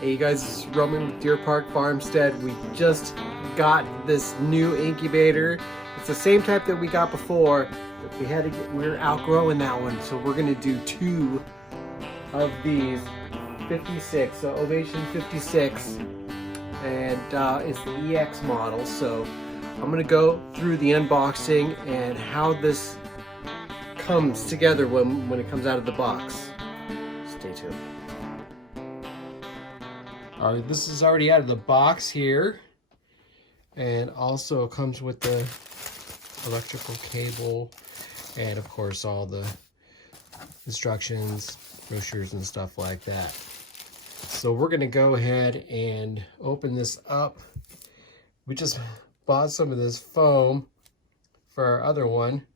Hey you guys, this is Roman with Deer Park Farmstead. We just got this new incubator. It's the same type that we got before, but we're outgrowing that one, so we're gonna do 2 of these 56, so Ovation 56, and it's the EX model. So I'm gonna go through the unboxing and how this comes together when it comes out of the box. Stay tuned. All right, this is already out of the box here, and also it comes with the electrical cable and of course all the instructions, brochures and stuff like that. So we're gonna go ahead and open this up. We just bought some of this foam for our other one,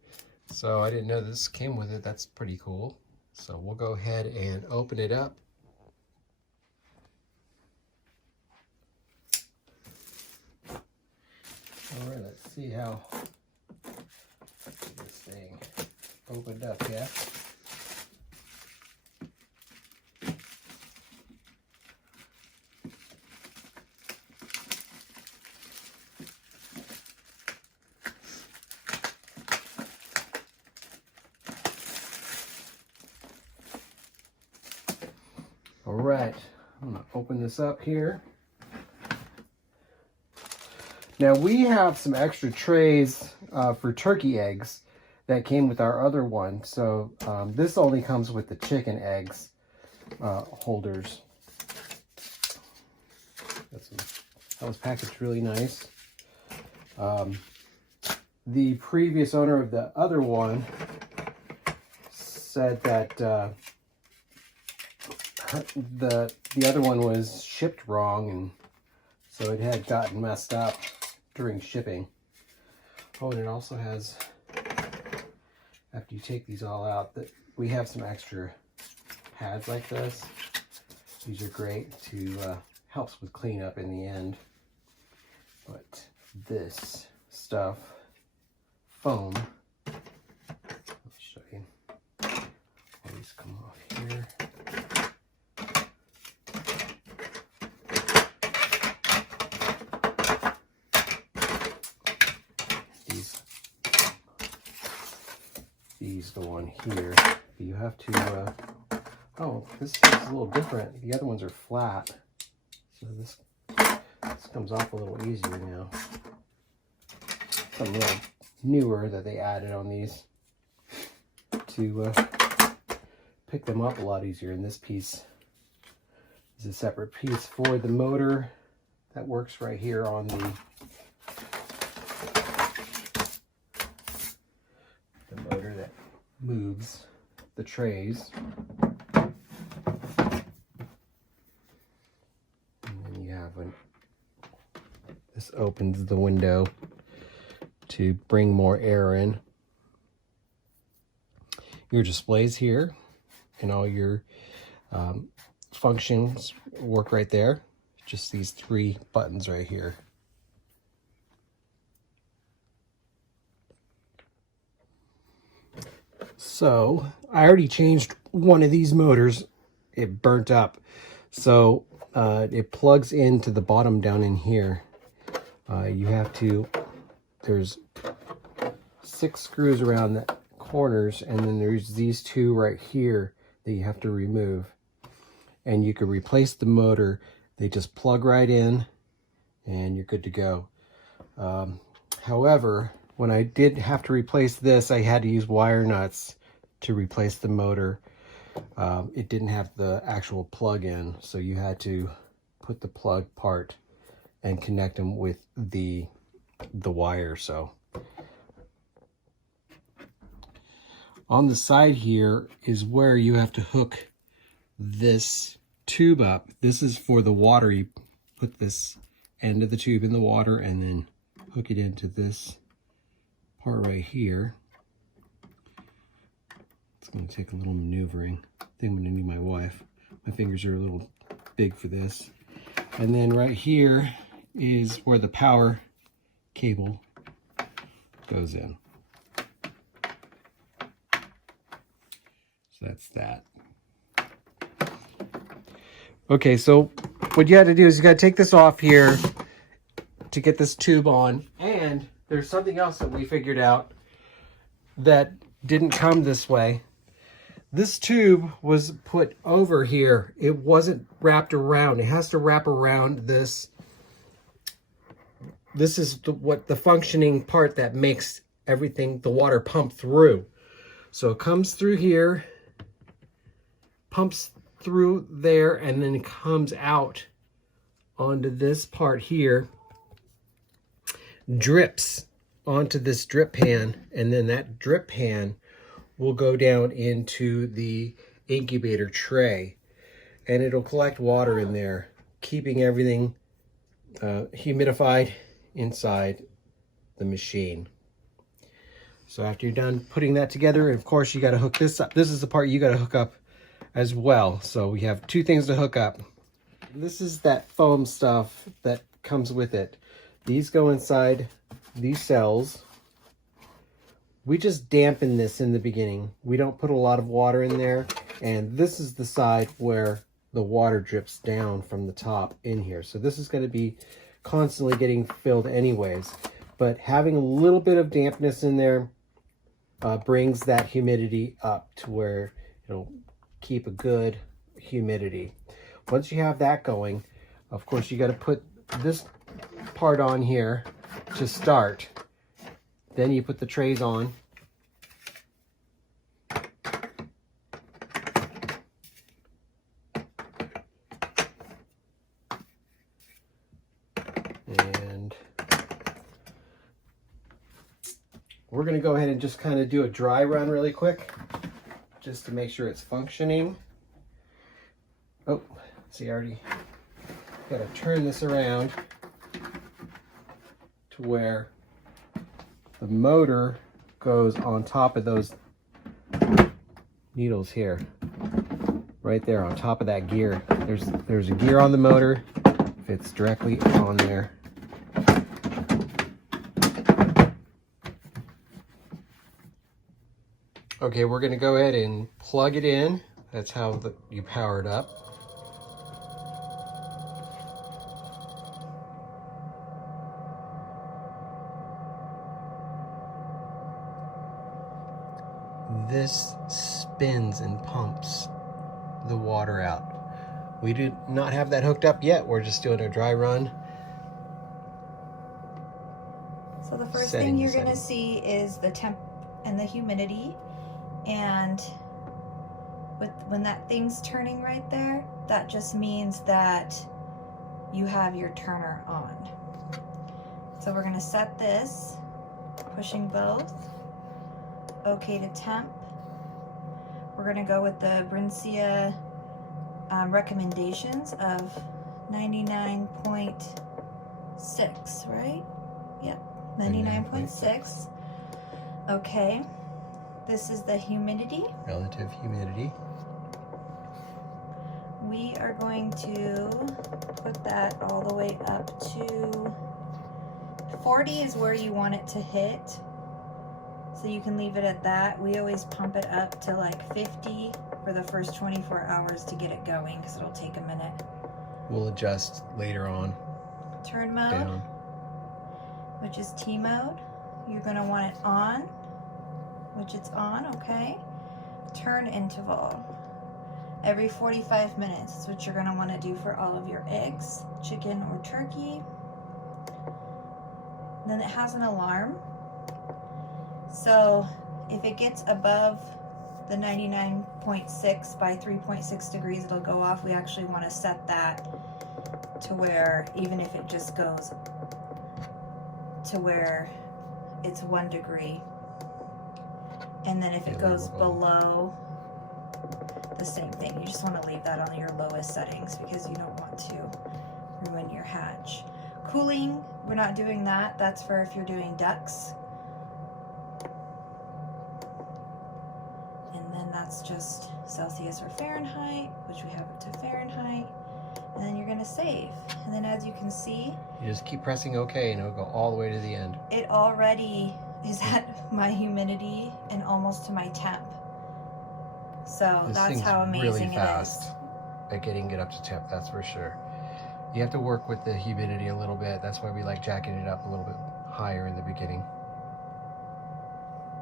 so I didn't know this came with it. That's pretty cool. So we'll go ahead and open it up. All right, let's see how this thing opened up, yeah? All right, I'm gonna open this up here. Now we have some extra trays for turkey eggs that came with our other one. So this only comes with the chicken eggs holders. That was packaged really nice. The previous owner of the other one said that the other one was shipped wrong, and so it had gotten messed up during shipping. Oh, and it also has, after you take these all out, that we have some extra pads like this. These are great to helps with cleanup in the end. But this stuff, foam, let me show you. All these come off here. These go on here. You have to, oh, this is a little different. The other ones are flat. So this comes off a little easier now. It's a little newer that they added on these to pick them up a lot easier. And this piece is a separate piece for the motor that works right here on the motor that moves the trays. And then you have this opens the window to bring more air in. Your displays here and all your functions work right there. Just these 3 buttons right here. So I already changed one of these motors. It burnt up. So it plugs into the bottom down in here. You have to, there's 6 screws around the corners, and then there's these 2 right here that you have to remove. And you can replace the motor. They just plug right in and you're good to go. However, when I did have to replace this, I had to use wire nuts to replace the motor. It didn't have the actual plug in, so you had to put the plug part and connect them with the wire. So on the side here is where you have to hook this tube up. This is for the water. You put this end of the tube in the water and then hook it into this part right here. It's going to take a little maneuvering. I think I'm going to need my wife. My fingers are a little big for this. And then right here is where the power cable goes in. So that's that. Okay, so what you had to do is you got to take this off here to get this tube on. And there's something else that we figured out that didn't come this way. This tube was put over here. It wasn't wrapped around. It has to wrap around this. This is the functioning part that makes everything, the water pump through. So it comes through here, pumps through there, and then it comes out onto this part here, drips onto this drip pan, and then that drip pan will go down into the incubator tray, and it'll collect water in there, keeping everything humidified inside the machine. So after you're done putting that together, and of course you got to hook this up. This is the part you got to hook up as well. So we have two things to hook up. This is that foam stuff that comes with it. These go inside these cells. We just dampen this in the beginning. We don't put a lot of water in there. And this is the side where the water drips down from the top in here. So this is going to be constantly getting filled anyways. But having a little bit of dampness in there brings that humidity up to where it'll keep a good humidity. Once you have that going, of course, you got to put this part on here to start. Then you put the trays on. And we're going to go ahead and just kind of do a dry run really quick, just to make sure it's functioning. Oh, see, I already got to turn this around to where the motor goes on top of those needles here, right there on top of that gear. There's a gear on the motor, fits directly on there. Okay, we're going to go ahead and plug it in. That's how you power it up. This spins and pumps the water out. We do not have that hooked up yet. We're just doing a dry run. So the first thing you're going to see is the temp and the humidity. And when that thing's turning right there, that just means that you have your turner on. So we're going to set this, pushing both. Okay to temp. We're going to go with the Brinsea recommendations of 99.6, right? Yep, 99.6. Okay. This is the humidity. Relative humidity. We are going to put that all the way up to 40 is where you want it to hit. So you can leave it at that. We always pump it up to like 50 for the first 24 hours to get it going because it'll take a minute. We'll adjust later on. Turn mode, down. Which is T mode. You're going to want it on, which it's on, okay. Turn interval. Every 45 minutes is what you're going to want to do for all of your eggs, chicken or turkey. Then it has an alarm. So if it gets above the 99.6 by 3.6 degrees, it'll go off. We actually want to set that to where even if it just goes to where it's 1 degree. And then if it goes below, the same thing. You just want to leave that on your lowest settings because you don't want to ruin your hatch. Cooling, we're not doing that. That's for if you're doing ducks. And then that's just Celsius or Fahrenheit, which we have it to Fahrenheit. And then you're going to save. And then as you can see, you just keep pressing OK and it'll go all the way to the end. It already is at my humidity and almost to my temp. So that's how amazing really fast at getting it up to temp, that's for sure. You have to work with the humidity a little bit. That's why we like jacking it up a little bit higher in the beginning.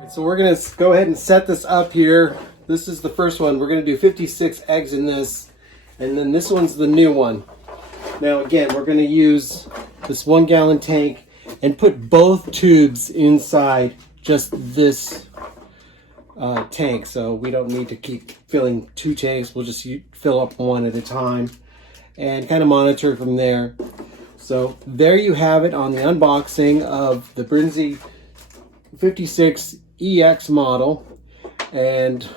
So we're gonna go ahead and set this up here. This is the first one. We're gonna do 56 eggs in this, and then this one's the new one. Now again, we're gonna use this 1 gallon tank and put both tubes inside just this tank, so we don't need to keep filling 2 tanks. We'll just fill up 1 at a time and kind of monitor from there. So there you have it on the unboxing of the Brinsea 56 EX model, and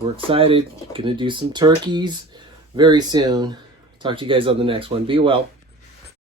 we're excited. Gonna do some turkeys very soon. Talk to you guys on the next one. Be well.